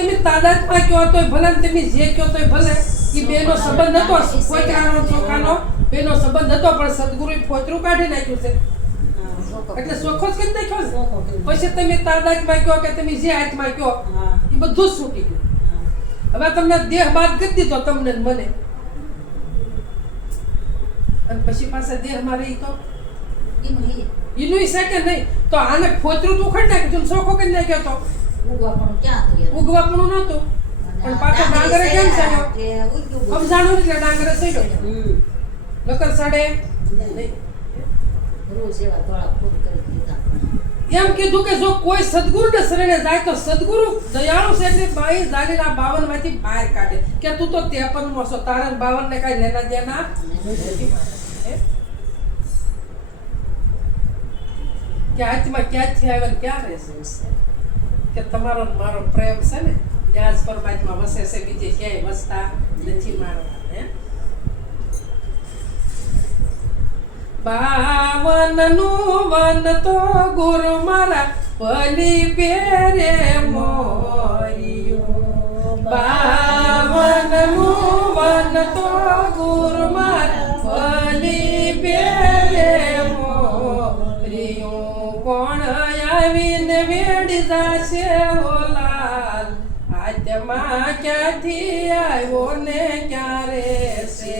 તમે તાદાદમાં કહો તોય ભલે ને તમે જે કહો તોય ભલે એ બેનો સંબંધ હતો પોતરાનો ચોખાનો બેનો સંબંધ હતો પણ સદગુરુએ પોતરું કાઢી નાખ્યું છે એટલે ચોખ્ખો જ કરી નાખ્યો છે પછી તમે તાદાદમાં કહો કે તમે જે હાથમાં કહો એ બધું જ છૂટી ગયું હવે તમને દેહ બાદ કરી દીધો તમને ને મને અને પછી પાછા દેહમાં રહી તો એનું છે કે નહીં તો આને ફોતરું તું ખડી નાખ્યું ચોખ્ખો કરી નાખ્યો તો ઉગવાપણું નહોતું પણ પાછો ડાંગરે કેમ સડ્યો સમજાણું એટલે ડાંગરે સડ્યો નકર સડે એમ કીધું કે જો કોઈ સદગુરુને શરણે જાય તો સદગુરુ દયાળુ છે એટલે બાઈ જાલીના 52 માંથી બહાર કાઢે કે તું તો 53 માં છો તારા 52 ને કાઈ લેના દેના નથી કે આત્મા ક્યાંથી આવે ને ક્યાં રહેશે કે તમારો મારો પ્રેમ છે ને ત્યાં જ પરમાત્મા વસે છે બીજે ક્યાંય વસતા નથી મારવા હે 52 નું વન તો ગુરુ મારા પલી પેરે મોરિયો 52 નું વન તો ગુરુ મારા પલી પેરે મોરિયો કોણ આવીને વેડી જાશે ઓલાલ આત્મા ક્યાંથી આવ્યો ને ક્યારે છે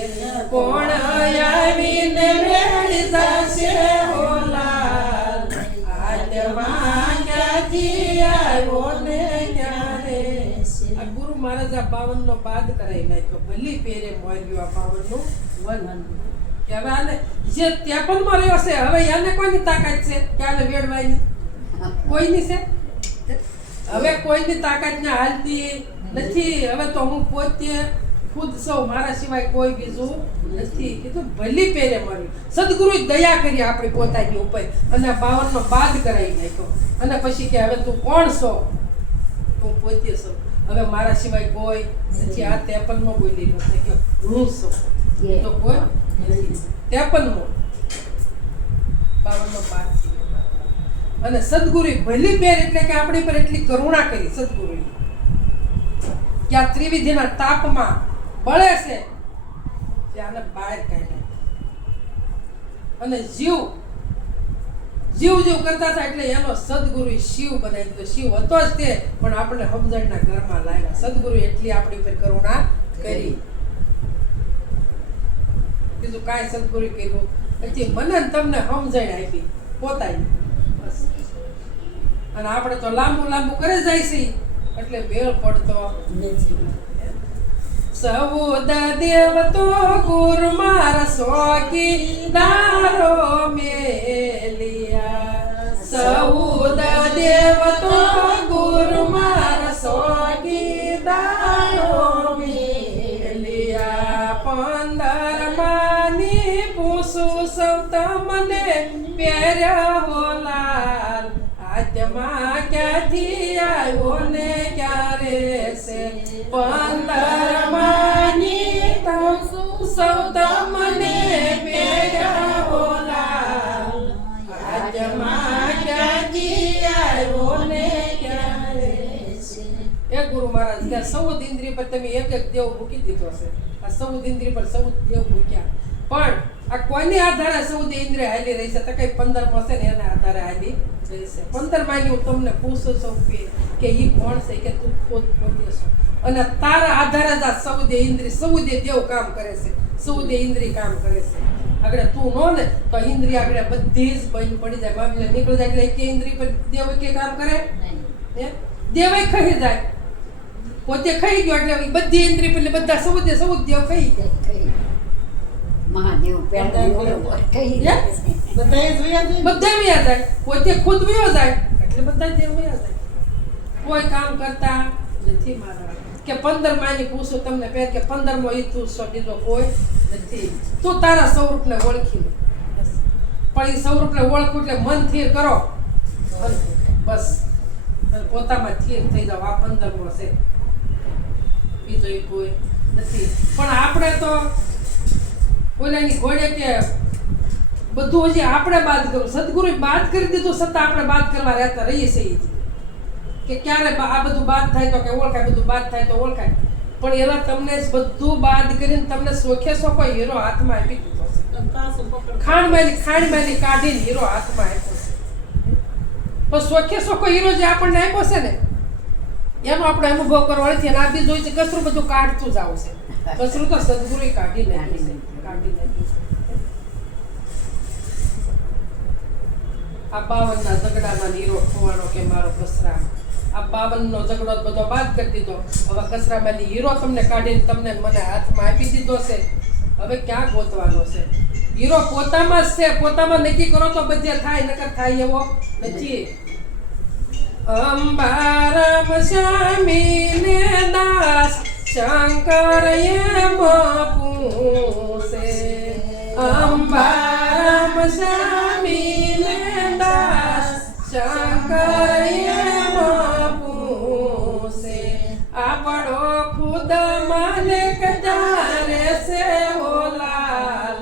કોણ આવીને વેડી જાશે ઓલાલ આત્મા ક્યાંથી આવ્યો ને ક્યારે છે આ ગુરુ મહારાજ આ 52 નો બાદ કરાઈ નાખ્યો ભલી પેરે મોર્યો આ 52 નું વન કે હવે આને જે 53 માં રહ્યો છે હવે યાને કોઈની તાકાત છે કે આને વેડવાની કોઈની છે હવે કોઈની તાકાત ને હાલતી નથી હવે તો હું પોતે ખુદ સૌ મારા સિવાય કોઈ બીજું નથી કીધું ભલી પેરે મળ્યું સદગુરુએ દયા કરી આપણી પોતાની ઉપર અને 52 નો બાદ કરાવી નાખ્યો અને પછી કે હવે તું કોણ છો હું પોતે છું હવે મારા સિવાય કોઈ નથી આ 53 માં બોલી નથી કે હું છું તો કોઈ 53 નો 52 નો બાદ અને સદગુરુએ ભલી પેર એટલે કે આપણી પર એટલી કરુણા કરી સદગુરુએ કે આ ત્રિવિધિના તાપમાં બળે છે કે આને બહાર કાઢ્યા અને જીવ કરતા હતા એટલે એનો સદગુરુએ શિવ બનાવી દીધો શિવ હતો જ તે પણ આપણે સમજણના ઘરમાં લાવ્યા સદગુરુએ એટલી આપણી પર કરુણા કરી બીજું કાંઈ સદગુરુએ કર્યું પછી મને તમને સમજણ આપી પોતાની અને આપણે તો લાંબુ કરે જાય છે એટલે મેળ પડતો નથી સૌદ દેવ તો ગુરુ મારા સોકી દારો મેલિયા સૌદ દેવ તો ગુરુ મારા સોકી દારો મેલિયા 15 માની પૂછું સૌ તમને પ્યારા હોલાલ આત્મા ક્યાંથી આવ્યો ને ક્યારે છે 15 માની સૌ તમને પ્યારા હોલાલ આત્મા ક્યાંથી આવ્યો ને ક્યારે છે એ ગુરુ મહારાજ કે 14 ઇન્દ્રિય પર તમે એક દેવ મૂકી દીધો છે આ 14 ઇન્દ્રિય પર 14 દેવ મૂક્યા પણ આ કોઈની આધારે 14 ઇન્દ્રિય હાલી રહી છે તો કઈ 15 માં છે ને એના આધારે હાલી 15 માની હું તમને પૂછું છું કે ઈ કોણ છે કે તું પોતે છો અને તારા આધારે જ આ 14 ઇન્દ્રિય 14 દેવ કામ કરે છે 14 ઇન્દ્રિય કામ કરે છે આગળ તું નો ને તો ઇન્દ્રિય આગળ બધી જ બંધ પડી જાય મામલે નીકળી જાય એટલે કે ઇન્દ્રિય પર દેવ કે કામ કરે નહીં દેવ ખાઈ જાય પોતે ખાઈ ગયો એટલે બધી ઇન્દ્રિય પર બધા 14 દેવ ખાઈ જાય મહાદેવ બધા વ્યા જાય પોતે ખુદ વ્યો જાય એટલે બધા દેવ વ્યા જાય કોઈ કામ કરતા નથી મારા કે 15 માની પૂછું તમને પેર કે 15 મો ઈ તું છો બીજો કોઈ નથી તું તારા સ્વરૂપને ઓળખી લે પણ એ સ્વરૂપને ઓળખું એટલે મન સ્થિર કરો બસ પોતામાં સ્થિર થઈ જાવ આ 15 મો છે બીજો કોઈ નથી પણ આપણે તો ઓલાની ઘોડે કે બધું હજી આપણે બાદ કરું સદગુરુએ બાદ કરી દીધું છતાં આપણે બાદ કરવા રહેતા રહીએ છીએ કે કે ક્યારે આ બધું બાદ થાય તો કે ઓળખાય, બધું બાદ થાય તો ઓળખાય. પણ એલા તમને બધું બાદ કરીને તમને સોખે સોખો હીરો હાથમાં આપી દીધો છે. ખાણમાંથી કાઢીને હીરો હાથમાં આપ્યો છે. પણ સોખે સોખો હીરો જે આપણને આપ્યો છે ને એનો આપણે અનુભવ કરવાનો છે. અને આ બી જોઈ છે કચરું બધું કાઢતું જ આવશે. કચરું તો સદગુરુએ કાઢી નાખ્યું છે. આ 52 ના ઝઘડામાં હીરો ખોવાનો કે મારો કચરા. આ 52 નો ઝઘડો બધો બાદ કરી દીધો. હવે કચરામાંથી હીરો તમને કાઢીને તમને મને હાથમાં આપી દીધો છે. હવે ક્યાં ગોતવાનો છે? હીરો પોતામાં જ છે. પોતામાં નક્કી કરો તો બધે થાય, નકર થાય એવો નથી. અંબારામ સ્વામી ને દાસ શંકર એમ પૂછે. અંબારામ સ્વામી ને દાસ શંકર એમ પૂછે. આપણો ખુદ માલિક જાણે છે ઓલાલ.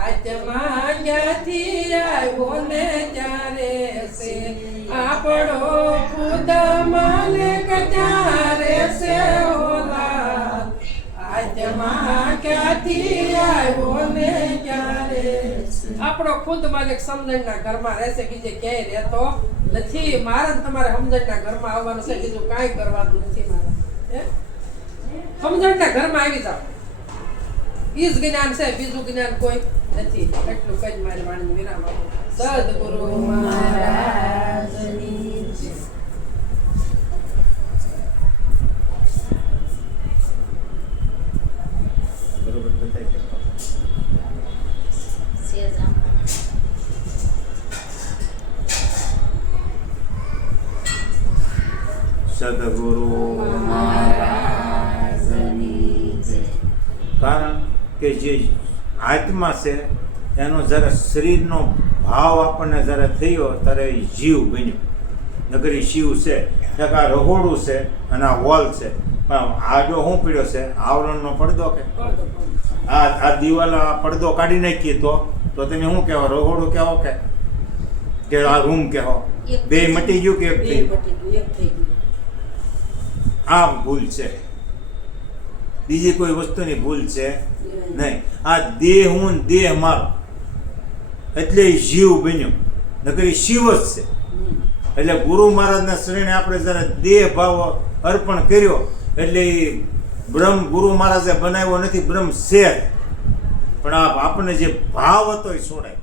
આત્મા ક્યાંથી આવ્યો ને ત્યારે છે. આપણો ખુદ માલિક ત્યારે છે ઓલાલ. આત્મા ક્યાંથી આવ્યો ને ત્યારે. આપણો ખુદ માલિક સમજણના ઘરમાં રહેશે, બીજે ક્યાંય રહેતો નથી. મારે તમારે સમજણના ઘરમાં આવવાનું છે, બીજું કાંઈ કરવાનું નથી મારે. સમજણના ઘરમાં આવી જાઓ. ઈ જ જ્ઞાન છે, બીજું જ્ઞાન કોઈ નથી. એટલું કઈ મારી વાણીનું વિરામ આપું. સદગુરુ મહારાજની જય. સદગુરુ મહારાજની જય. કારણ કે જે આત્મા છે એનો જ્યારે શરીરનો ભાવ આપણને જ્યારે થયો ત્યારે એ જીવ બન્યો. નગર એ શિવ છે, એક આ રહોડું છે અને આ વોલ છે. પણ આડો શું પીડ્યો છે? આવરણનો પડદો કે આ દિવાલ આ પડદો કાઢી નાખીએ તો તમે શું કહેવો? રહોડું કહેવો કે આ રૂમ કહેવો? બે મટી ગયું કે એક થઈ ગયું? આ ભૂલ છે, બીજી કોઈ વસ્તુની ભૂલ છે નહીં. આ દેહ હું દેહ મારો એટલે જીવ બન્યો. નકર શિવ જ છે. એટલે ગુરુ મહારાજના શરણે આપણે જયારે દેહ ભાવ અર્પણ કર્યો એટલે એ બ્રહ્મ ગુરુ મહારાજે બનાવ્યો નથી, બ્રહ્મ છે. પણ આપણને જે ભાવ હતો એ છોડાય.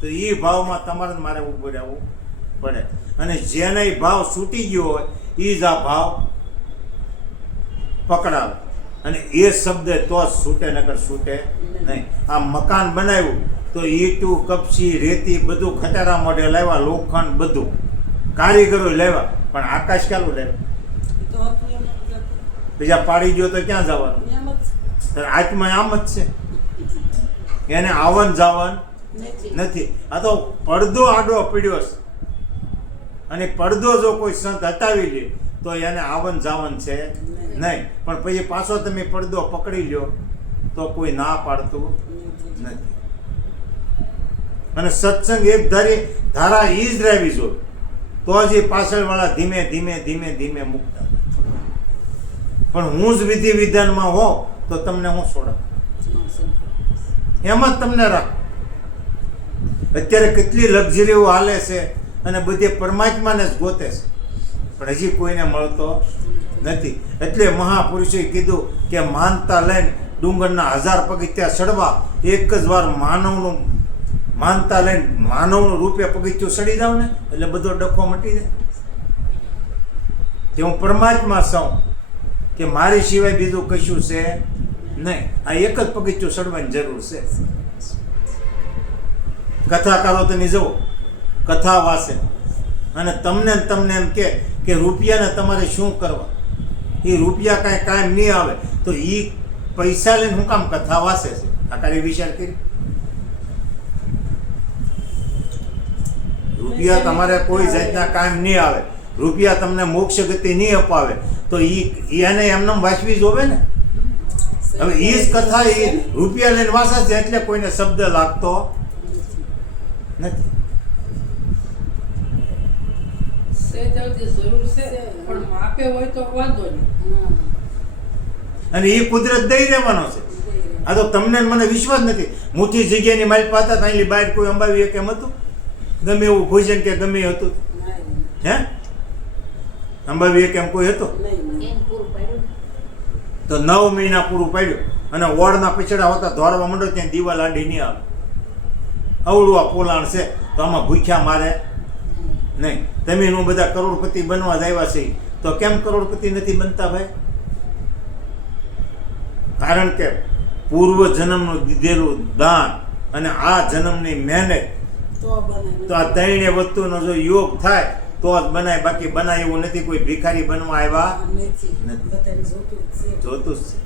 તો એ ભાવમાં તમારે મારે ઉભું રહેવું પડે. અને જેને એ ભાવ છૂટી ગયો હોય એ જ આ ભાવ પકડાવે. અને એ શબ્દ તો જ છૂટે, નકર છૂટે નહીં. આ મકાન બનાવ્યું તો ઈટું કપચી રેતી બધું ખટારા મોઢે લાવ્યા, લોખંડ બધું કારીગરો લાવ્યા, પણ આકાશ ક્યાંનું લાવ્યા? બીજા પાડી ગયો તો ક્યાં જવાનું? આત્મા આમ જ છે, એને આવન જાવન નથી. આ તો પડદો આડો પીડ્યો છે. અને પડદો જો કોઈ સંત હટાવી લે તો એને આવન જાવન છે નહીં. પણ પછી પાછો તમે પડદો પકડી લ્યો તો કોઈ ના પાડતું નથી. અને સત્સંગ એક ધારા ઈ જ રહેવી જોઈએ તો જ એ પાછળવાળા ધીમે ધીમે ધીમે ધીમે મુકતા. પણ હું જ વિધિ વિધાનમાં હોઉં તો તમને હું છોડાવ? એમ જ તમને રાખ. અત્યારે કેટલી લક્ઝરીઓ હાલે છે અને બધે પરમાત્માને જ ગોતે છે, પણ હજી કોઈને મળતો નથી. એટલે મહાપુરુષોએ કીધું કે માનતા લઈને ડુંગરના 1000 પગથિયા ચડવા, એક જ વાર માનવનું માનતા લઈને માનવનું રૂપે પગથિયું ચડી જાવ ને એટલે બધો ડખો મટી જાય. કે હું પરમાત્મા છું, કે મારી સિવાય બીજું કશું છે નહીં. આ એક જ પગથિયું ચડવાની જરૂર છે. કથાકારો તમે જુઓ, કથા વાસે અને તમને એમ કે રૂપિયાને તમારે શું કરવા? એ રૂપિયા કાંઈ કાયમ નહીં આવે તો એ પૈસા લઈને હું કામ કથા વાસે છે? આ કાલે વિચાર કરી. રૂપિયા તમારે કોઈ જાતના કાયમ નહીં આવે, રૂપિયા તમને મોક્ષ ગતિ નહીં અપાવે તો એને એમને વાંચવી જોવે ને. હવે એ જ કથા એ રૂપિયા લઈને વાંચે છે એટલે કોઈને શબ્દ લાગતો નથી. સહેજાવની જરૂર છે પણ માપે હોય તો વાંધો નહીં. અને એ કુદરત દઈ દેવાનો છે. આ તો તમને ને મને વિશ્વાસ નથી. મોટી જગ્યાની મારી પાસે અહીંની બહાર કોઈ અંબાવી કેમ હતું? ગમે એવું ભોજન કે ગમે એ હતું? હે અંબાવી કેમ કોઈ હતો? એમ પૂરું પાડ્યું. તો 9 મહિના પૂરું પાડ્યું અને વોર્ડના પીછડા હોતા દોડવા માંડો ત્યાં દીવાલ આડી નહીં આવે. અવળું આ પોલાણ છે તો આમાં ભૂખ્યા મારે નહીં. તમે હું બધા કરોડપતિ બનવા જ આવ્યા છે તો કેમ કરોડપતિ નથી બનતા ભાઈ? કારણ કે પૂર્વ જન્મનું દીધેલું દાન અને આ જન્મની મહેનત તો આ ત્રણેય વસ્તુનો જો યોગ થાય તો જ બનાય. બાકી બનાય એવું નથી. કોઈ ભિખારી બનવા આવ્યા નથી. જોતું જ છે.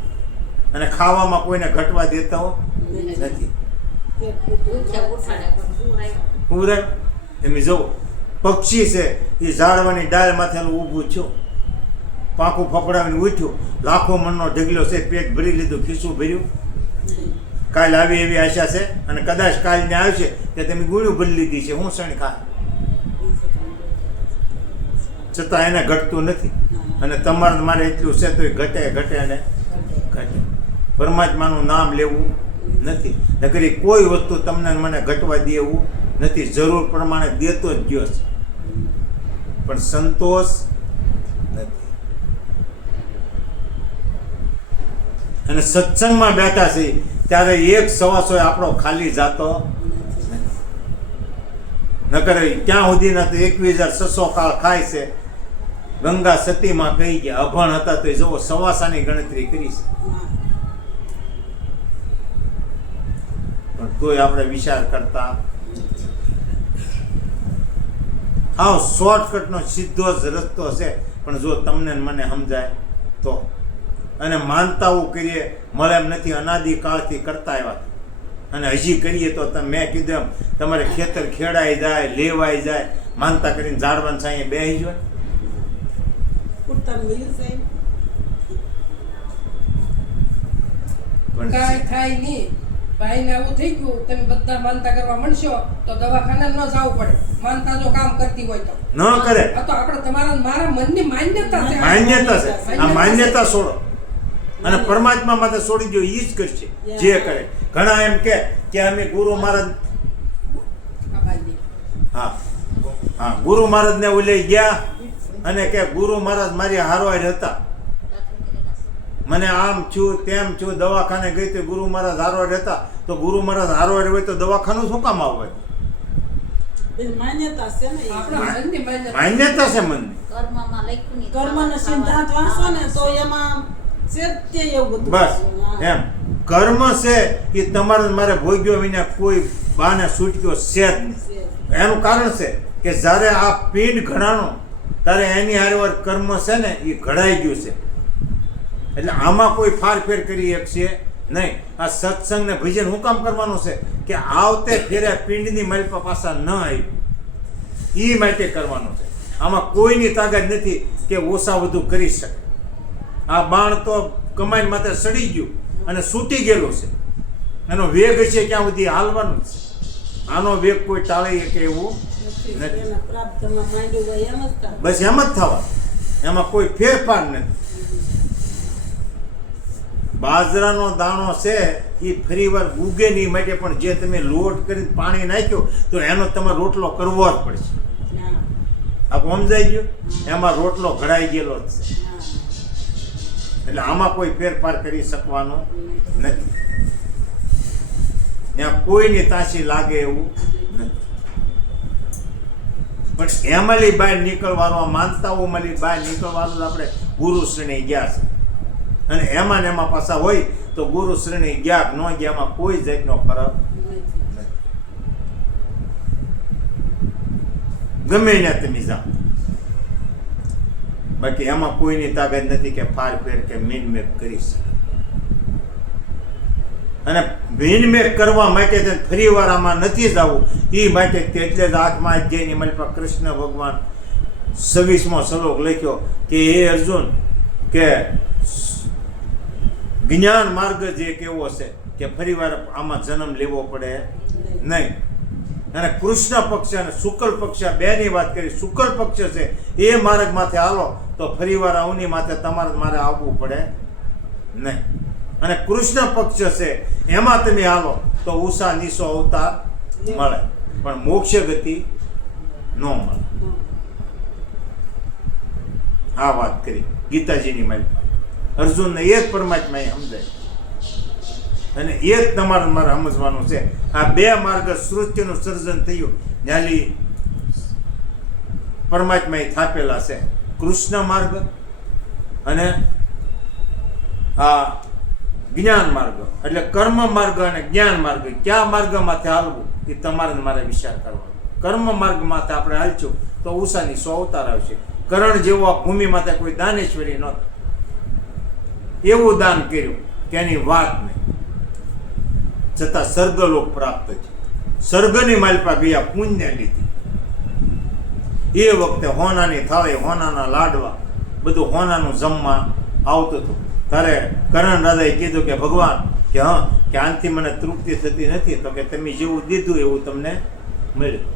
અને ખાવામાં કોઈને ઘટવા દેતા હો નથી. ઉઠ્યા ઉઠાડ્યા પણ પૂરાય. પૂરા એમ જો પક્ષી છે એ ઝાડવાની ડાળ માથેનું ઊભું છું, પાંખું ફફડાવીને ઉઠ્યું, લાખો મણનો ઢગલો છે, પેટ ભરી લીધું, ખીસું ભર્યું. કાલ આવી એવી આશા છે અને કદાચ કાલને આવશે કે તમે ગુણ્યું ભરી લીધી છે, હું શણ ખા, છતાં એને ઘટતું નથી. અને તમારે મારે એટલું છે તો એ ઘટે ઘટે અને ઘટે. પરમાત્માનું નામ લેવું નથી. નકરી કોઈ વસ્તુ તમને મને ઘટવા દે એવું નથી. જરૂર પ્રમાણે દેતો જ ગયો છે પણ સંતોષ નથી. અને સત્સંગમાં બેઠા છે ત્યારે એક સવાસો આપણો ખાલી જાતો નથી. નકર ક્યાં સુધી ના તો 21,600 કાળ ખાય છે. ગંગા સતીમાં કહી ગયા અભણ હતા તો જુઓ સવાસાની ગણતરી કરી છે. પણ તોય આપણે વિચાર કરતા હા શોર્ટકટનો સીધો જ રસ્તો છે. પણ જો તમને મને સમજાય તો. અને માનતાઓ કરીએ મળે એમ નથી. અનાદિકાળથી કરતા આવ્યા અને હજી કરીએ તો મેં કીધું એમ તમારે ખેતર ખેડાઈ જાય, લેવાઈ જાય, માનતા કરીને ઝાડવાન સાંયે બેસી જાય. કાંઈ થાય નહીં. ભાઈને આવું થઈ ગયું, તમે બધા માનતા કરવા માંડશો તો દવાખાને ન જવું પડે. માનતા જો કામ કરતી હોય તો ન કરે. આ તો આપણે તમારા મારા મનની માન્યતા છે. માન્યતા છે. આ માન્યતા છોડો અને પરમાત્મા માટે છોડી દો. ઈ જ કરશે જે કરે. ઘણા એમ કે અમે ગુરુ મહારાજ હા ગુરુ મહારાજ ને ઓલે ગયા અને કે ગુરુ મહારાજ મારી હારોહાર હતા, મને આમ છું તેમ છું, દવાખાને ગઈ તો ગુરુ મહારાજ હારોહાર હતા. તો ગુરુ મહારાજ હારોહાર હોય તો દવાખાનું શું કામ આવે? માન્યતા છે ને, આપણા મનની માન્યતા છે મનની. કર્મમાં લખ્યું નહીં. કર્મનો સિદ્ધાંત વાંચો ને તો એમાં સત્ય એવું બધું. બસ એમ કર્મ છે એ તમારે મારે ભોગ્યો વિના કોઈ બાને છૂટક્યો છે જ નહીં. એનું કારણ છે કે જ્યારે આ પિંડ ઘડાણો ત્યારે એની હારવાર કર્મ છે ને એ ઘડાઈ ગયું છે. એટલે આમાં કોઈ ફારફેર કરી શકશે નહીં. આ સત્સંગ ને ભજન શું કામ કરવાનું છે કે આવતે ફેરે પિંડની માલિપા પાછા ન આવી એ માટે કરવાનું છે. આમાં કોઈની તાકાત નથી કે ઓછા વધુ કરી શકે. આ બાણ તો કમાઈ માથે સડી ગયું અને છૂટી ગયેલું છે. એનો વેગ છે ક્યાં સુધી હાલવાનું છે. આનો વેગ કોઈ ટાળી શકે એવું નથી. એના પ્રાપ્તમાં માંડ્યું હોય એમ જ થાય. બસ એમ જ થવા. એમાં કોઈ ફેરફાર નથી. બાજરાનો દાણો છે એ ફરીવાર ઉગે નહીં માટે પણ જે તમે લોટ કરીને પાણી નાખ્યો તો એનો તમારે રોટલો કરવો જ પડશે. આ સમજાઈ ગયું? એમાં રોટલો ઘડાઈ ગયેલો જ છે. એટલે આમાં કોઈ ફેરફાર કરી શકવાનો નથી. ત્યાં કોઈની તાસી લાગે એવું નથી. પણ એમાંલી બહાર નીકળવાનું, માનતાઓમાંલી બહાર નીકળવાનું આપણે ગુરુ શ્રેણી ગયા છે. અને એમાં ને એમાં પાછા હોય તો ગુરુ શ્રેણી ગયા ન ગયા એમાં કોઈ જાતનો ફરક નથી. ગમે ને તમે જાઓ, બાકી એમાં કોઈની તાકાત નથી કે ફારફેર કે મીનમેક કરી શકે. અને મીનમેક કરવા માટે ફરી વાર આમાં નથી જવું. એ માટે એટલે જ આત્મા અધ્યાયની માલિપા કૃષ્ણ ભગવાન 26મો શ્લોક લખ્યો કે હે અર્જુન કે જ્ઞાન માર્ગ જે કેવો છે કે ફરી વાર આમાં જન્મ લેવો પડે નહીં. અને કૃષ્ણ પક્ષ અને શુક્લ પક્ષ બેની વાત કરી. શુક્લ પક્ષ છે એ માર્ગ માથે હાલો તો ફરીવાર અવની માથે તમારે મારે આવવું પડે નહીં. અને કૃષ્ણ પક્ષ છે એમાં તમે હાલો તો ઉષા નીસો અવતાર મળે, પણ મોક્ષ ગતિ ન મળે. આ વાત કરી ગીતાજીની મારી. અર્જુનને એ જ પરમાત્મા એ સમજાય અને એ જ તમારે મારે સમજવાનું છે. આ બે માર્ગ સૃષ્ટિનું સર્જન થયું જ્યાંથી પરમાત્મા એ થાપેલા છે. કૃષ્ણ માર્ગ અને આ જ્ઞાન માર્ગ એટલે કર્મ માર્ગ અને જ્ઞાન માર્ગ. કયા માર્ગ માથે હાલવું એ તમારે મારે વિચાર કરવાનો. કર્મ માર્ગ માથે આપણે હાલશું તો ઉષાની 100 અવતાર આવશે. કરણ જેવો આ ભૂમિ માથે કોઈ દાનેશ્વરી નહોતો, એવું દાન કર્યું કે એની વાત નહીં, છતાં સ્વર્ગલોક પ્રાપ્ત છે. સ્વર્ગની માલપા ગયા પુણ્ય લીધી. એ વખતે હોનાની થાળી, હોનાના લાડવા, બધું હોનાનું જમવા આવતું હતું. ત્યારે કરણ રાજાએ કીધું કે ભગવાન કે હા કે આનથી મને તૃપ્તિ થતી નથી, તો કે તમે જેવું દીધું એવું તમને મળ્યું.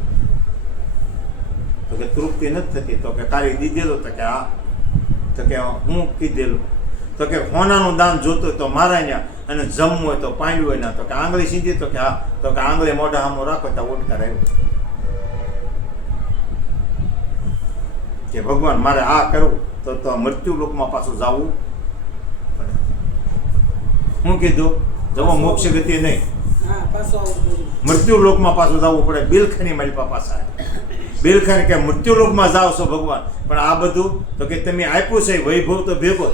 તો કે તૃપ્તિ નથી થતી, તો કે કાલે દીધેલું, તો કે હા, તો કે હું કીધેલું, તો કે હોનાનું દાન જોતું હોય તો મારા ત્યાં, અને જમવું હોય તો પાંડ્યું હોય ના, તો કે આંગળી સીધી, તો કે હા, તો કે આંગળી મોઢા સામું રાખો તો ઓડકાર આવ્યો કે ભગવાન મારે આ કરવું તો મૃત્યુ લોકમાં પાછું જવું પડે. હું કીધું જવો મોક્ષ ગતિ નહીં, હા પાછું આવવું જોઈએ. મૃત્યુ લોકમાં પાછું જવું પડે. બિલખાની મારી પાસા બિલખાની કે મૃત્યુ લોકમાં જાઓ છો ભગવાન, પણ આ બધું તો કે તમે આપ્યું છે વૈભવ તો ભેગો,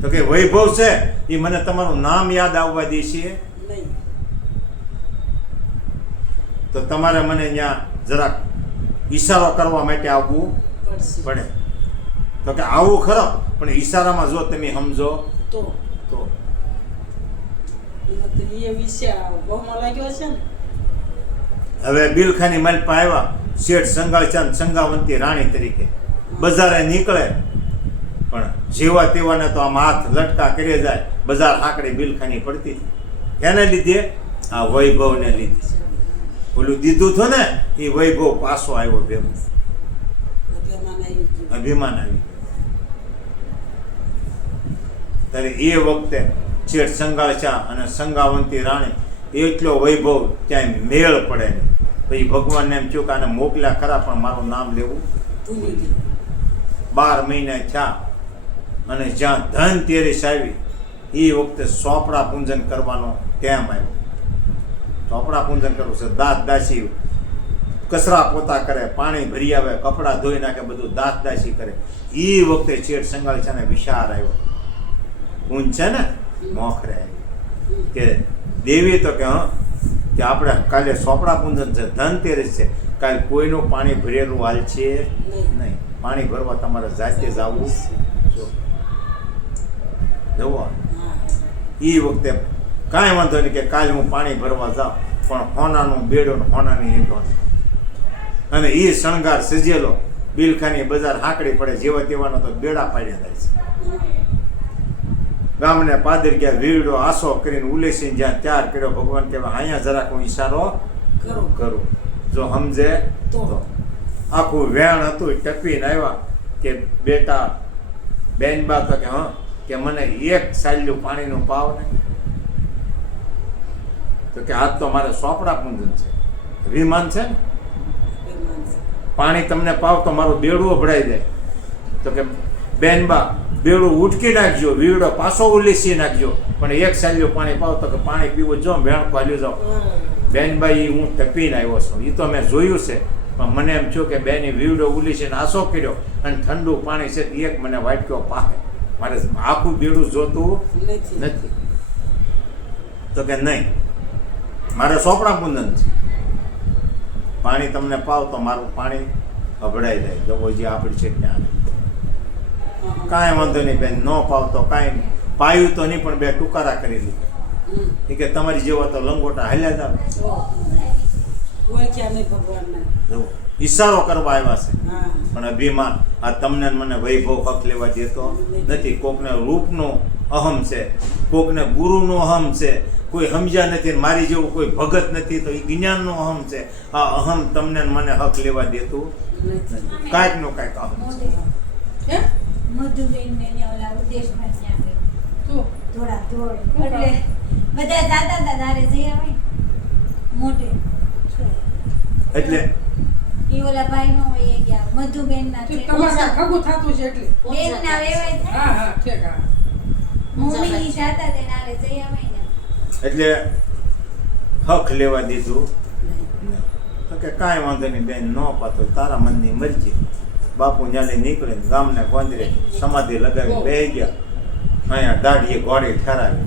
તો કે વૈભવ છે એ મને તમારું નામ યાદ આવવા દે છે નહીં. તો તમારે મને ત્યાં જરાક ઈશારો કરવા માટે આવવું પડશે. પડે. તો કે આવું ખરો, પણ ઈશારામાં જો તમે સમજો તો તો એનો તો એ વિશે બહુમાં લાગ્યો છે ને. હવે બિલખાની માલપા આવ્યા શેઠ સંગાળચંદ સંગાવંતી રાણી તરીકે બજારે નીકળે, પણ જેવા તેવાને તો આમ હાથ લટકા કરી જાય. બજાર આંકડી બિલખાની પડતી એને લીધે આ વૈભવને લીધે. ઓલું દીધું હતું ને એ વૈભવ પાછો આવ્યો ભેગો, અભિમાન આવી ગયું. અભિમાન આવી. ત્યારે એ વખતે શેઠ સંગાળચા અને સંગાવંતી રાણી એટલો વૈભવ ક્યાંય મેળ પડે નહીં. પછી ભગવાનને એમ થયું કે આને મોકલ્યા ખરા, પણ મારું નામ લેવું ભૂલી ગયું. 12 મહિના થયા અને જ્યાં ધનતેરસ આવી એ વખતે સોપડા પૂંજન કરવાનો ટાઈમ આવ્યો. ચોપડા પૂંજન કરવું છે. દાંત દાસી કચરા પોતા કરે, પાણી ભરી આવે, કપડાં ધોઈ નાખે, બધું દાંત દાસી કરે. એ વખતે શેઠ સંગાળચાને વિચાર આવ્યો, પૂંજ છે ને મોખરે કે દેવી તો કે હા કે આપણે કાલે સોપડા પૂંજન છે, ધનતેરસ છે, કાલે કોઈનું પાણી ભરેલું હાલ છે નહીં. પાણી ભરવા તમારે જાતે જવું જવો. હા એ વખતે કાંઈ વાંધો નહીં કે કાલે હું પાણી ભરવા જાઉં, પણ હોનાનું બેડો ને હોનાની ઈંટો અને એ શણગાર સજેલો. બિલખાની બજાર હાંકડી પડે, જેવા તેવાનો તો બેડા પાડ્યા જાય છે. ગામને પાદર ગયા, વીડો આસો કરીને ઉલેસીને જ્યાં ત્યાર કર્યો. ભગવાન કહેવાય અહીંયા જરાક હું ઈશારો કરો. કરું, જો સમજે તો. આખું વેણ હતું ટપીને આવ્યા કે બેટા બેનબા, તો કે હા કે મને એક સાલ્યું પાણીનું પાવ ને, તો કે આજ તો મારે સોપડા પૂંજન છે, વિમાન છે ને, અભિમાન છે. પાણી તમને પાવ તો મારું બેડું ભરાઈ જાય. તો કે બેનબા બેડું ઉટકી નાખજો, વીડો પાછો ઉલીસી નાખજો, પણ એક સાલ્યું પાણી પાવ તો કે પાણી પીવું જો વેણ ખોલ્યું જાઓ. બેનબાઈ હું ટપીને આવ્યો છું, એ તો મેં જોયું છે, પણ મને એમ થયું કે બેની વીવડો ઉલીસીને આસો કર્યો અને ઠંડુ પાણી છે એક મને વાટક્યો પાકે, મારે આખું બેડું જોતું નથી. તો કે નહીં, મારે સોપડા પૂંજન છે, પાણી તમને પાવ તો મારું પાણી અભડાઈ જાય. જવો જે આપણી છે ત્યાં કાંઈ વાંધો નહીં બેન, ન પાવ તો કાંઈ નહીં. પાયું તો નહીં, પણ બે ટુકારા કરી લીધા. એ કે તમારી જેવા તો લંગોટા હાલ્યા જાવ. ઓળખ્યા નહીં ભગવાનને. ઈશારો કરવા આવ્યા છે, હા પણ અભિમાન આ તમને મને વૈભવ હક લેવા દેતો નથી. કોકને રૂપનું અહમ છે, કોકને ગુરુનો અહમ છે, કોઈ સમજ્યા નથી ને મારી જેવું કોઈ ભગત નથી તો એ જ્ઞાનનો અહમ છે. આ અહમ તમને ને મને હક લેવા દેતું નથી. કાંઈક નો કાંઈક અહમ છે. હે મધુબેન ને ઓલા ઉદેશભાઈ ત્યાં ગઈ. શું થોડા થોડ એટલે બધા દાદા દાદારે જઈ આવે મોઢે એટલે ઈ ઓલા ભાઈ નો વહી ગયા મધુબેન ના ઠીક, તમારે કાંઈ ખગું થતું છે એટલે બેન ના વેવાય થાય હા હા ઠીક હા મમ્મી ની દાદા દેનારે જઈ આવે ને એટલે હક લેવા દીધું તો કે કાંઈ વાંધો નહીં બેન, ન પાતો તારા મનની મરજી. બાપુ ન્યાલે નીકળે ગામને ગોંદરે સમાધિ લગાવી બેસી ગયા. અહીંયા દાઢીએ ઘોડે ઠેરાવી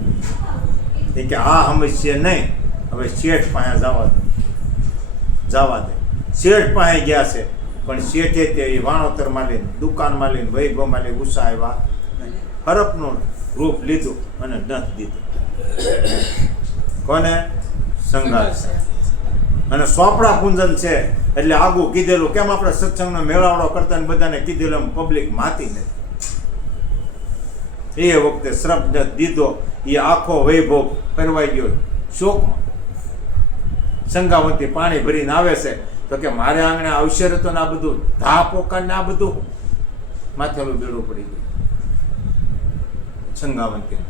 એ કે આ સમસ્યા નહીં, હવે શેઠ પાસે જવા દે. શેઠ પાસે ગયા છે પણ શેઠે તે વાણોતરમાં લઈને દુકાનમાં લઈને વૈભવમાં લઈને ઉષા આવ્યા નહીં. હરપનું રૂપ લીધું અને નથ દીધું. કોને? સંઘાર છે. અને સોપડા પૂંજન છે એટલે આગું કીધેલું. કેમ આપણે સત્સંગનો મેળાવડો કરતા ને બધાને કીધેલું એમ પબ્લિક માતી નથી. એ વખતે શ્રપ દીધો એ આખો વૈભવ ફેરવાઈ ગયો શોકમાં. સંગાવતી પાણી ભરીને આવે છે તો કે મારે આંગણે આવશે તો ને આ બધું ધા પોકાર ને આ બધું માથેલું બેડું પડી ગયું સંગાવતી.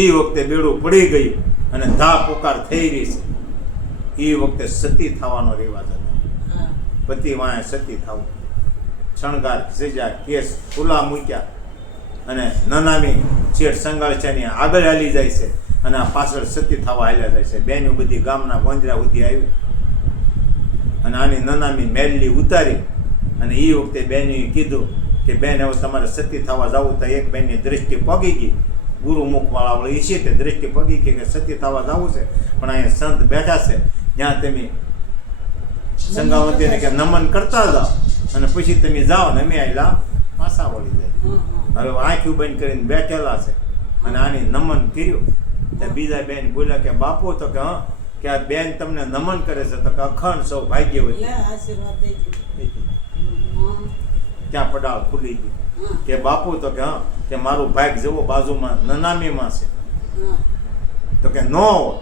એ વખતે બેડું પડી ગયું અને ધા પોકાર થઈ રહી છે. એ વખતે સતી થવાનો રિવાજ હતો. પતિ વાંહે સતી થવું, શણગાર સજા કેસ ખુલ્લા મૂક્યા અને નનામી શેઠ સંગાળચાની આગળ હાલી જાય છે અને આ પાછળ સતી થવા હાલ્યા જાય છે. બેનું બધી ગામના ગોંદરા સુધી આવી અને આની નનામી મેલડી ઉતારી અને એ વખતે બેને કીધું કે બેન હવે તમારે સતી થવા જવું તો એક બેનની દ્રષ્ટિ પગી ગઈ. ગુરુમુખવાળા વળી છે તે દ્રષ્ટિ પગી ગઈ કે સતી થવા જવું છે પણ અહીંયા સંત બેઠા છે જ્યાં તમે સંગાવતીને કે નમન કરતા જાઓ અને પછી તમે જાઓ ને અમે આયલા પાછા વળી જાય. હવે આંખ્યું બંધ કરીને બેઠેલા છે અને આની નમન કર્યું તો બીજા બેન બોલ્યા કે બાપુ તો કે હા કે આ બેન તમને નમન કરે છે તો કે અખંડ સૌ ભાગ્યવતી. આશીર્વાદ દેજો. ત્યાં પડાળ ખુલી ગઈ કે બાપુ તો કે હા કે મારું ભાગ જેવો બાજુમાં નનામીમાં છે તો કે નો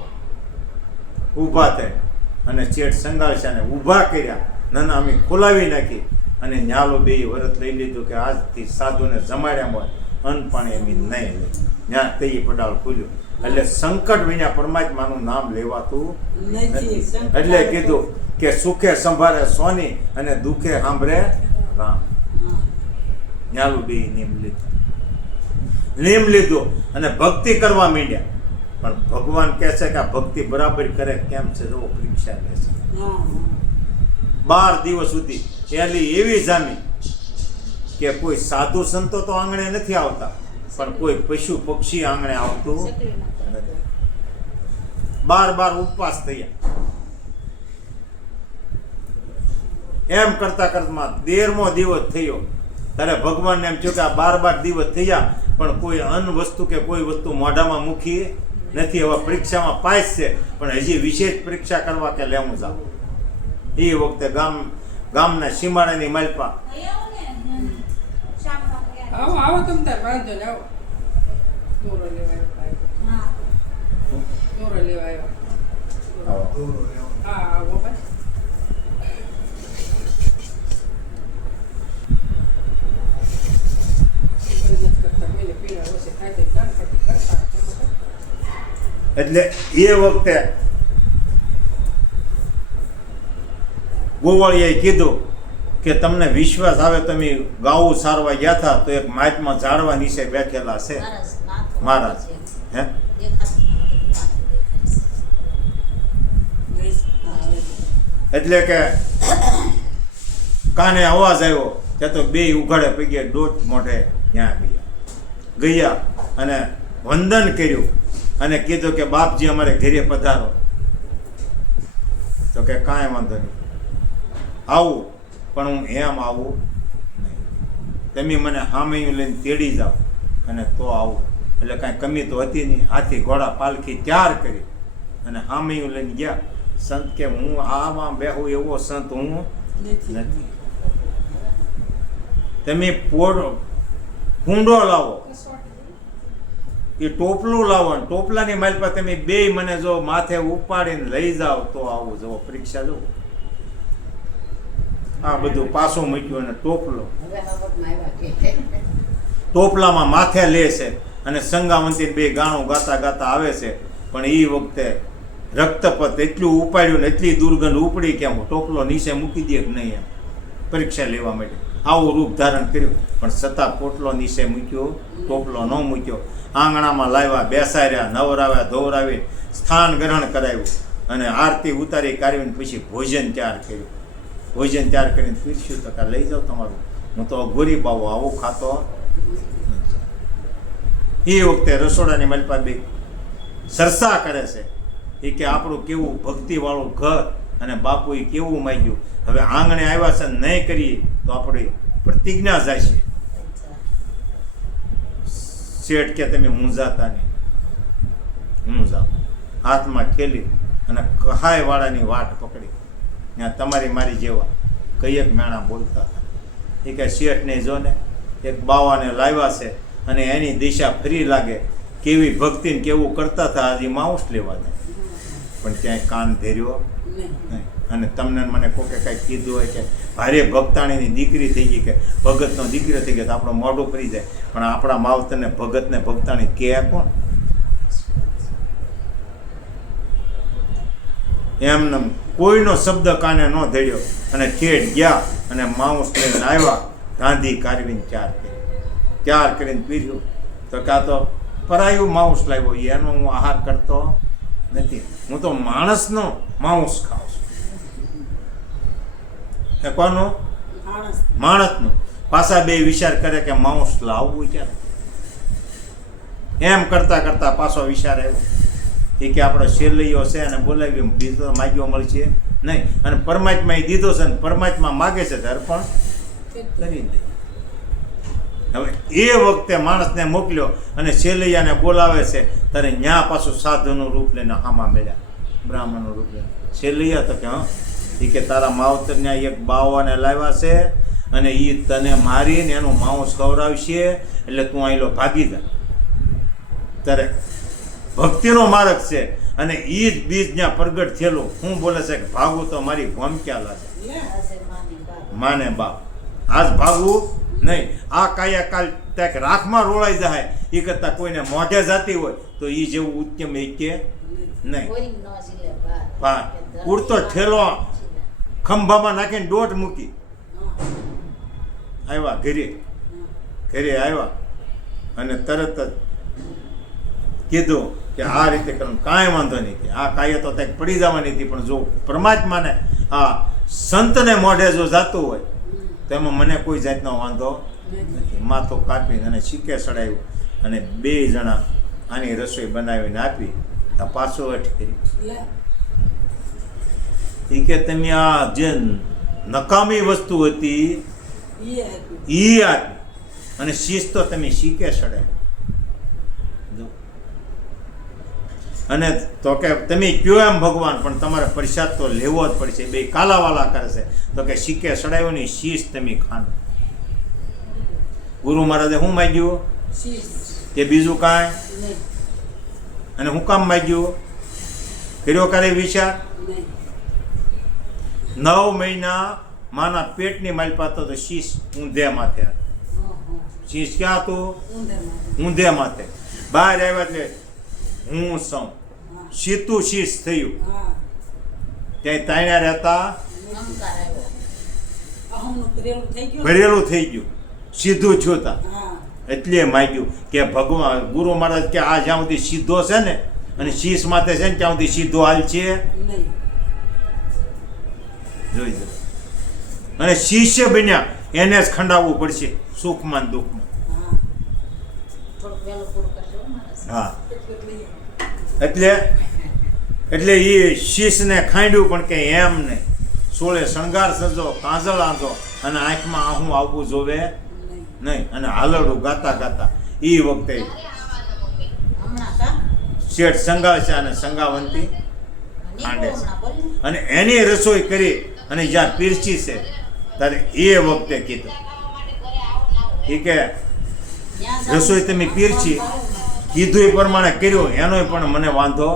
ઊભા થાય અને ચેટ સંગાળશાને ઊભા કર્યા. નનામી ખોલાવી નાખી અને ન્યાલો બે વરત લઈ લીધું કે આજથી સાધુને જમાડ્યા હોય અન્ન પાણી એમ નહીં લે. ત્યાં તે પડાળ ખુલ્યું એટલે સંકટ વિના પરમાત્માનું નામ લેવાતું નથી. એટલે કીધું કે સુખે સંભાળે સોની અને દુઃખે સાંભળે રામ. ન્યાલું બે નીમ લીધું અને ભક્તિ કરવા માંડ્યા. પણ ભગવાન કહે છે કે આ ભક્તિ બરાબર કરે કેમ છે જો પરીક્ષા લે છે. 12 દિવસ સુધી પહેલી એવી જામી કે કોઈ સાધુ સંતો તો આંગણે નથી આવતા પણ કોઈ પશુ પક્ષી આંગણે આવતું નથી. 12 ઉપવાસ થયા. એમ કરતા કરતા 13મો દિવસ થયો ત્યારે ભગવાનને એમ થયું કે આ 12 દિવસ થયા પણ કોઈ અન્ન વસ્તુ કે કોઈ વસ્તુ મોઢામાં મૂકી નથી. હવે પરીક્ષામાં પાસ છે પણ હજી વિશેષ પરીક્ષા કરવા કે લેવું જાવ. એ વખતે ગામના સીમાડાની માલપા આવો આવો તમે તાર વાંધો ને આવો. દોરો લેવા આવ્યો. દોરો લેવા આવ્યો. હા આવો ભાઈ. એટલે એ વખતે ગોવાળિયાએ કીધું કે તમને વિશ્વાસ આવે તમે ગાવું સારવા ગયા હતા તો એક માઇકમાં ઝાડવા નીચે બેઠેલા છે મહારાજ. હે એટલે કે કાને અવાજ આવ્યો ત્યાં તો બે ઉઘાડે પગે દોટ મોઢે ત્યાં ગયા અને વંદન કર્યું અને કીધું કે બાપજી અમારે ઘરે પધારો. તો કે કાંઈ વાંધો નહીં આવું પણ હું એમ આવું નહીં. તમે મને હામૈયું લઈને તેડી જાઓ અને તો આવું. એટલે કાંઈ કમી તો હતી નહીં. હાથી ઘોડા પાલખી તૈયાર કરી અને હામૈયું લઈને ગયા. સંત કે હું આમાં બેહું એવો સંત હું નથી. તમે કુંડો લાવો એ ટોપલું લાવો ને ટોપલાની માલ પર તમે બે મને જો માથે ઉપાડીને લઈ જાઓ તો આવું જો પરીક્ષા જો આ બધું પાછું મૂક્યું અને ટોપલો ટોપલામાં માથે લે છે અને સંગાવંતી બે ગાણું ગાતા ગાતા આવે છે. પણ એ વખતે રક્તપત એટલું ઉપાડ્યું ને એટલી દુર્ગંધ ઉપડી કે હું ટોપલો નીચે મૂકી દે કે નહીં એમ પરીક્ષા લેવા માટે આવું રૂપ ધારણ કર્યું. પણ છતાં પોટલો નીચે મૂક્યો, ટોપલો ન મૂક્યો. આંગણામાં લાવ્યા, બેસાડ્યા, નવરાવ્યા, ધોવરાવી, સ્થાન ગ્રહણ કરાવ્યું અને આરતી ઉતારી કાઢીને પછી ભોજન તૈયાર કર્યું. ભોજન તૈયાર કરીને પીરસ્યું તો લઈ જાઓ તમારું, હું તો ગરીબ આવું ખાતો. એ વખતે રસોડાની મલપા બે સરસા કરે છે એ કે આપણું કેવું ભક્તિવાળું ઘર અને બાપુ એ કેવું માંગ્યું. હવે આંગણે આવ્યા છે નહીં કરીએ તો આપણી પ્રતિજ્ઞા જાય છે. શેઠ કે તમે મૂંઝાતા નહીં, હું જાઉં હાથમાં ખેલી અને કહાય વાળાની વાટ પકડી ત્યાં તમારી મારી જેવા કઈ એક મેણા બોલતા હતા. એ કે શેઠને જો ને એક બાવાને લાવ્યા છે અને એની દિશા ફરી લાગે કેવી ભક્તિ ને કેવું કરતા હતા. હજી માઉસ લેવા દે પણ ક્યાંય કાન ધેર્યો નહીં. અને તમને મને કોકે કાંઈક કીધું હોય કે ભારે ભક્તાણીની દીકરી થઈ ગઈ કે ભગતનો દીકરો થઈ ગયો તો આપણો મોઢું ફરી જાય. પણ આપણા માવતરને ભગતને ભક્તાણી કહે કોણ? એમને કોઈનો શબ્દ કાને ન ધડ્યો અને ઠેઠ ગયા અને માઉસ લઈને આવ્યા. ગાંધી કાઢવીને ચાર કરીને પીર્યું તો કાં તો પરાયું માઉસ લાવ્યો એનો હું આહાર કરતો નથી, હું તો માણસનો માઉસ ખાઉં છું. એ કોનું? માણસનું. પાછા બે વિચાર કરે કે માઉસ લાવવું ક્યારે. એમ કરતા કરતા પાછો વિચાર આવ્યો એ કે આપણો શેરલૈયો છે અને બોલાવી બીજો માગ્યો મળશે નહીં. અને પરમાત્મા એ દીધો છે ને પરમાત્મા માગે છે ત્યારે પણ કરી દે. હવે એ વખતે માણસને મોકલ્યો અને શેરલૈયાને બોલાવે છે ત્યારે ન્યા પાછું સાધુનું રૂપ લઈને હામા મળ્યા, બ્રાહ્મણનું રૂપ લઈને. શેરલૈયા તો કે હા એ કે તારા માવતરને એક બાવાને લાવ્યા છે અને એ તને મારીને એનું માઉસ ખવડાવશે એટલે તું આયલો ભાગી જા. ત્યારે ભક્તિનો માર્ગ છે અને એ જ બીજ ત્યાં પ્રગટ થયેલું. હું બોલે છે કે ભાગવું તો મારી ભમક્યા લાગે માને બાપ, આજ ભાગવું નહીં. આ કાયા કાલ ત્યાં રાખમાં રોળાઈ જાય એ કરતાં કોઈને મોઢે જાતી હોય તો એ જેવું ઉત્તમ એ કે નહીં. ઉડતો ઠેલો ખંભામાં નાખીને દોટ મૂકી આવ્યા ઘરે આવ્યા અને તરત જ કીધું કે આ રીતે કરવું કાંઈ વાંધો નહીં. આ કાયા તો ત્યાં પડી જવાની હતી પણ જો પરમાત્માને આ સંતને મોઢે જો જાતું હોય તો એમાં મને કોઈ જાતનો વાંધો નથી. માથો કાપીને અને શીકે ચડાવ્યું અને બે જણા આની રસોઈ બનાવીને આપી. પાછો અઠ કરી એ કે તમે આ જે નકામી વસ્તુ હતી એ આપી અને શીશ તો તમે શીકે ચડાવી. અને તો કે તમે કયો એમ ભગવાન પણ તમારે પ્રસાદ તો લેવો જ પડશે. બે કાલાવાલા કરે છે તો કે શીકે ચડાવ્યો ની શીશ તમે ખાન. ગુરુ મહારાજે શું માગ્યું કે બીજું કાંઈ? અને હું કામ માગ્યું? કર્યો કરે વિચાર? 9 મહિના માના પેટની માલ પાતો તો શીશ ઊંધે માથે. શીશ ક્યાં હતું? ઊંધે માથે. બહાર આવ્યા એટલે હું સૌ સીતું શીશ થયું. ત્યાં તાણ્યા રહેતા ભરેલું થઈ ગયું, સીધું છોતા. એટલે માગ્યું કે ભગવાન ગુરુ મહારાજ કે આ જ્યાં સુધી સીધો છે ને અને શીશ માથે છે ને ત્યાં સુધી સીધો હાલ છે જોઈ દો. અને શિષ્ય બન્યા એને જ ખંડાવવું પડશે સુખમાં દુઃખમાં. હા એટલે એ શીશને ખાંડ્યું પણ કે એમ નહીં. સોળે શણગાર સજો, કાજળ આંધો અને આંખમાં આહું આવવું જોવે નહીં. અને હાલડું ગાતા ગાતા એ વખતે શેઠ સંગાવે છે અને સંગાવંતી ખાંડે છે. અને એની રસોઈ કરી અને જ્યાં પીરસી છે ત્યારે એ વખતે કીધું એ કે રસોઈ તમે પીરસી કીધું એ પ્રમાણે કર્યું એનોય પણ મને વાંધો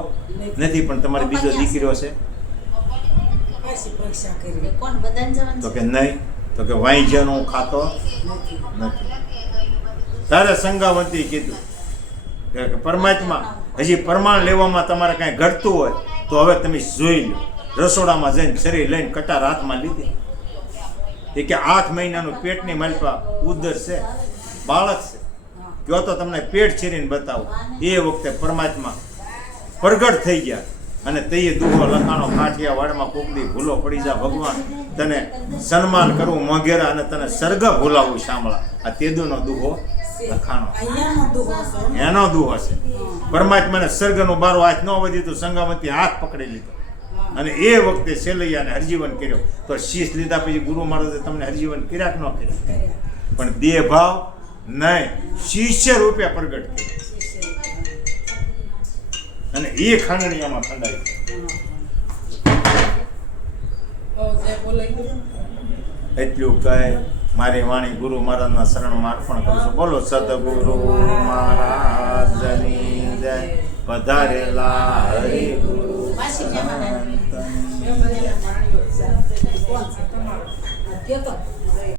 નથી, પણ તમારી બીજો દીકરો છે પાછી પરીક્ષા કરી કોણ બધાને જવાનું તો છે? કે નહીં, તો કે વાંજ્યાનો હું ખાતો નથી. તારે સંગાવતી કીધું કે પરમાત્મા હજી પ્રમાણ લેવામાં તમારે કાંઈ ઘટતું હોય તો હવે તમે જોઈ લો. રસોડામાં જઈને શરીર લઈને કટાર હાથમાં લીધી એ કે 8 મહિનાનું પેટની માલપા ઉદર છે, બાળક છે. કયો તો તમને પેટ છીરીને બતાવું. એ વખતે પરમાત્મા પ્રગટ થઈ ગયા અને તે દુહો લખાણો કાઠિયાવાડમાં કોકદી ભૂલો પડી જા ભગવાન, તને સન્માન કરવું મોઘેરા અને તને સર્ગ ભૂલાવું શામળા. આ તેદુનો દુહો લખાણો અહીંયાનો દુહો છે એનો દુહો છે. પરમાત્માને સર્ગનો બારો હાથ ન વધ્યું તો સંગાવતી હાથ પકડી લીધો અને એ વખતે સેલૈયાને હરજીવન કર્યો. તો શીશ લીધા પછી ગુરુ મહારાજે તમને હરજીવન કર્યા કે ન કર્યા? પણ દેહ ભાવ નહીં, શિષ્ય રૂપે પ્રગટ કર્યો અને એ ખાંડણીયામાં ખંડાય. જે બોલાઈ ગયું. એટલું કહે મારી વાણી ગુરુ મહારાજના શરણમાં અર્પણ કરું છું. બોલો સદગુરુ મહારાજની જય. પધારેલા હરિ ગુરુ પાછી જવાના. બે બધી વાણીઓ છે. કોણ છે? તમારો. કેતો